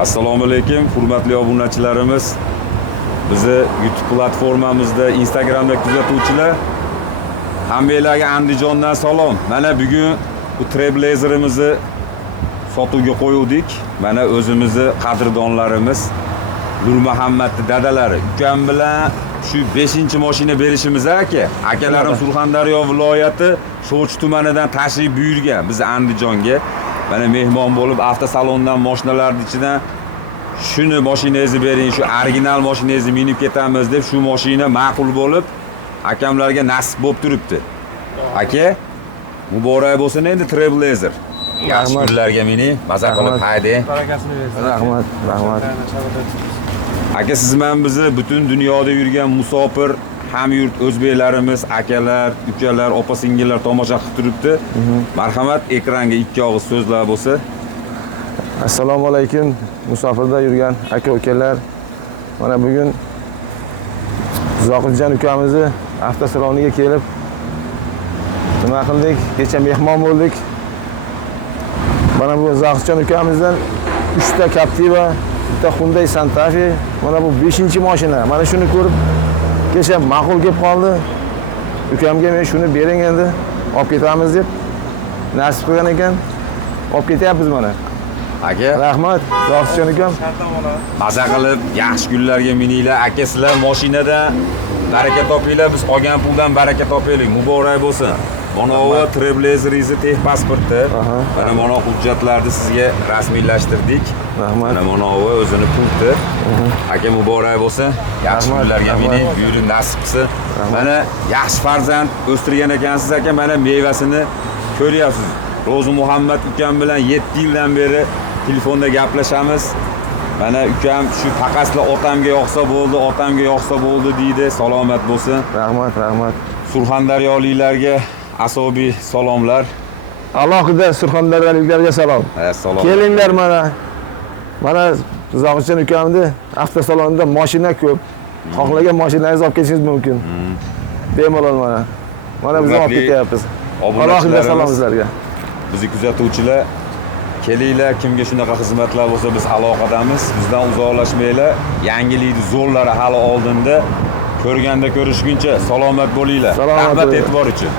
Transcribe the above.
Assalomu alaykum, hurmatli obunachilarimiz. Bizni YouTube platformamizda, Instagramda kuzatuvchilar, hammanglarga Andijondan salom. Mana bugun bu Trailblazer'imizni sotuvga qo'ydik. Mana o'zimizni qadrdonlarimiz Nurmuhammadning dadalari ukam bilan shu 5-mashina berishimiz aka. Akalarim Surxondaryo viloyati So'ch tumanidan tashrif buyurgan biz Andijonga. Mana mehmon bo'lib avtosalondan mashinalarning ichidan shuni mashinangizni bering, shu original mashinangizni minib ketamiz deb shu mashina ma'qul bo'lib akamlarga nasib bo'lib turibdi. Aka, muborak bo'lsin endi Trailblazer. Yaxshi kunlarga mining, maza qilib haydang. Barakasini bersin. Rahmat, rahmat. Aka, siz bilan bizni butun dunyoda yurgan musofir hamyurt o'zbeklarimiz, akalar, ukalar, opa-singillar tomosha qilib turibdi. Marhamat, ekranga ikki og'iz so'zlar bo'lsa. Assalomu alaykum, musofirda yurgan aka-ukalar. Mana bugun Zoqiljon ukamizni avtosaloniga kelib nima qildik? Kecha mehmon bo'ldik. Mana bu Zoqiljon ukamizdan 3 ta Captiva, bitta Hyundai Santa Fe, mana bu 5-mashina. Mana shuni ko'rib kecha ma'qul kelib qoldi. Ukamga men shuni bering endi, olib ketamiz deb nasib qilgan ekan. Olib ketyapmiz mana. Aka, Rahmat, Zoqiljon ukam. maza qilib yaxshi kunlarga mininglar. Aka, sizlar mashinada baraka topinglar, biz olgan puldan baraka topaylik. Muborak bo'lsin. Mana bu Trailblazeringizni texpasporti. Mana hujjatlarni sizga rasmiylashtirdik. Rahmat. Mana bu o'zini pulti. Aka, muborak bo'lsin. Yaxshi kunlarga mining, buyuring, nasib qilsin. Mana yaxshi farzand o'stirgan ekansiz aka, mana mevasini ko'ryapsiz. Ro'zi Muhammad ukam bilan 7 yildan beri telefonda gaplashamiz. Mana ukam shu faqatla otamga yoqsa bo'ldi, otamga yoqsa bo'ldi deydi. Salomat bo'lsin. Rahmat, rahmat. Surxondaryoliklarga asobiy salomlar. Alohida surxondaryoliklarga salom. Salom. Kelinglar mana. Mana Zoqiljon ukamni avtosalonida mashina ko'p. Xohlagan mashinangizni olib ketishingiz mumkin. Bemalol mana. Mana biz olib ketyapmiz. Alohida salom sizlarga. Bizni kuzatuvchilar, kelinglar, kimga shunaqa xizmatlar bo'lsa biz aloqadamiz. Bizdan uzoqlashmanglar. Yangilikni zo'rlari hali oldinda. Ko'rganda ko'rishguncha salomat bo'linglar. Rahmat e'tibor uchun.